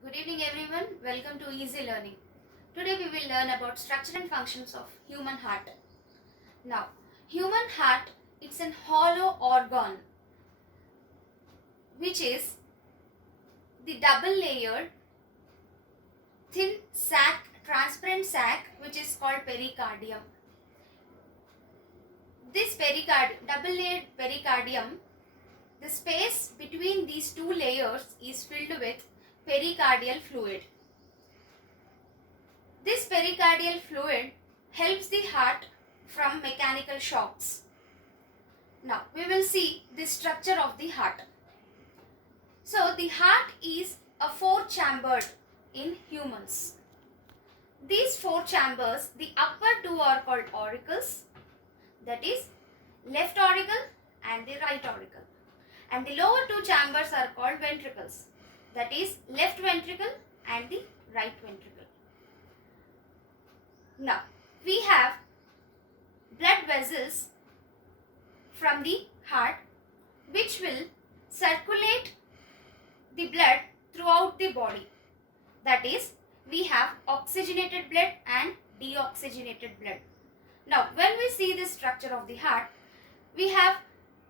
Good evening everyone, welcome to Easy Learning. Today we will learn about structure and functions of human heart. Now, human heart, it's an hollow organ which is the double layered thin sac, transparent sac which is called pericardium. This double layered pericardium, the space between these two layers is filled with pericardial fluid. This pericardial fluid helps the heart from mechanical shocks. Now we will see the structure of the heart. So the heart is a four-chambered in humans. These four chambers, the upper two are called auricles, that is left auricle and the right auricle, and the lower two chambers are called ventricles, that is left ventricle and the right ventricle. Now we have blood vessels from the heart which will circulate the blood throughout the body, that is we have oxygenated blood and deoxygenated blood. Now when we see the structure of the heart, we have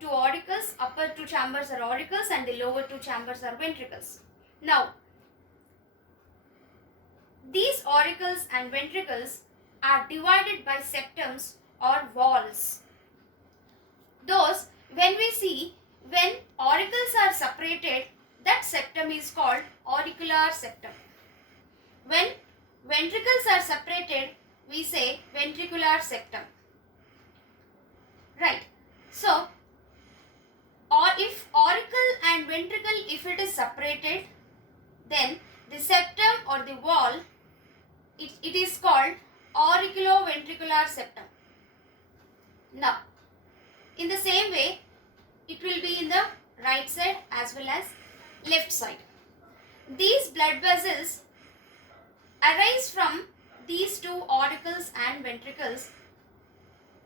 two auricles, upper two chambers are auricles and the lower two chambers are ventricles. Now these auricles and ventricles are divided by septums or valves. Those, when auricles are separated, that septum is called auricular septum. When ventricles are separated, we say ventricular septum. Right. So, or if auricle and ventricle, if it is separated, then the septum or the wall, it is called auriculoventricular septum. Now, in the same way, it will be in the right side as well as left side. These blood vessels arise from these two auricles and ventricles,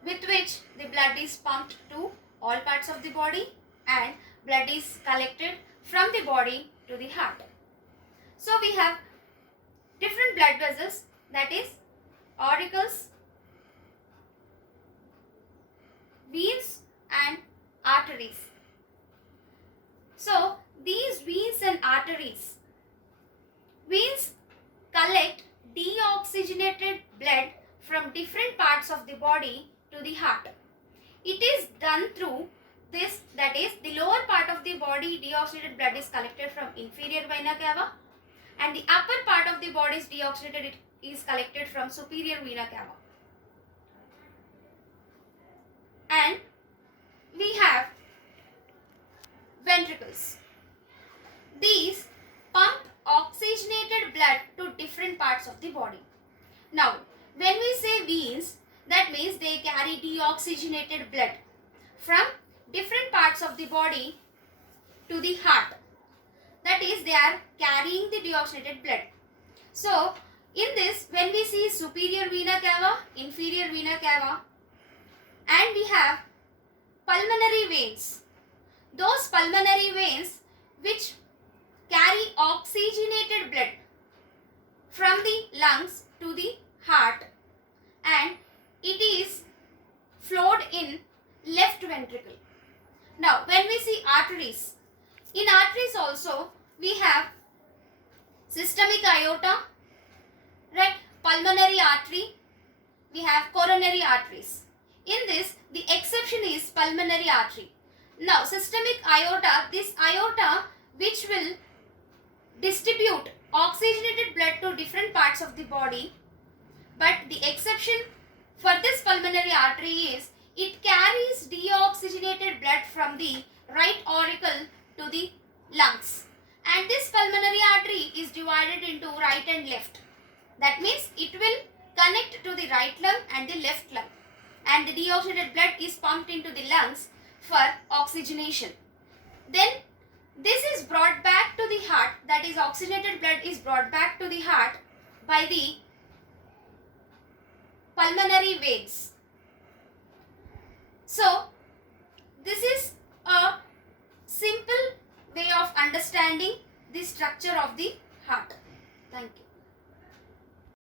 with which the blood is pumped to all parts of the body and blood is collected from the body to the heart. So we have different blood vessels, that is auricles, veins and arteries. So these veins and arteries, veins collect deoxygenated blood from different parts of the body to the heart. It is done through this, that is the lower part of the body deoxygenated blood is collected from inferior vena cava and the upper part of the body is deoxygenated is collected from superior vena cava. And we have ventricles. These pump oxygenated blood to different parts of the body. Now, when we say veins, that means they carry deoxygenated blood from different parts of the body to the heart. That is, they are carrying the deoxygenated blood. So, in this, when we see superior vena cava, inferior vena cava, and we have pulmonary veins. Those pulmonary veins which carry oxygenated blood from the lungs to the heart, and it is flowed in left ventricle. Now when we see arteries, in arteries also we have systemic aorta, right, pulmonary artery, we have coronary arteries. In this, the exception is pulmonary artery. Now systemic aorta, this aorta which will distribute oxygenated blood to different parts of the body, but the exception for this pulmonary artery is it carries deoxygenated blood from the right auricle to the lungs, and this pulmonary artery is divided into right and left. That means it will connect to the right lung and the left lung, and the deoxygenated blood is pumped into the lungs for oxygenation. Then this is brought back to the heart, that is oxygenated blood is brought back to the heart by the pulmonary veins. So this is a simple way of understanding the structure of the heart.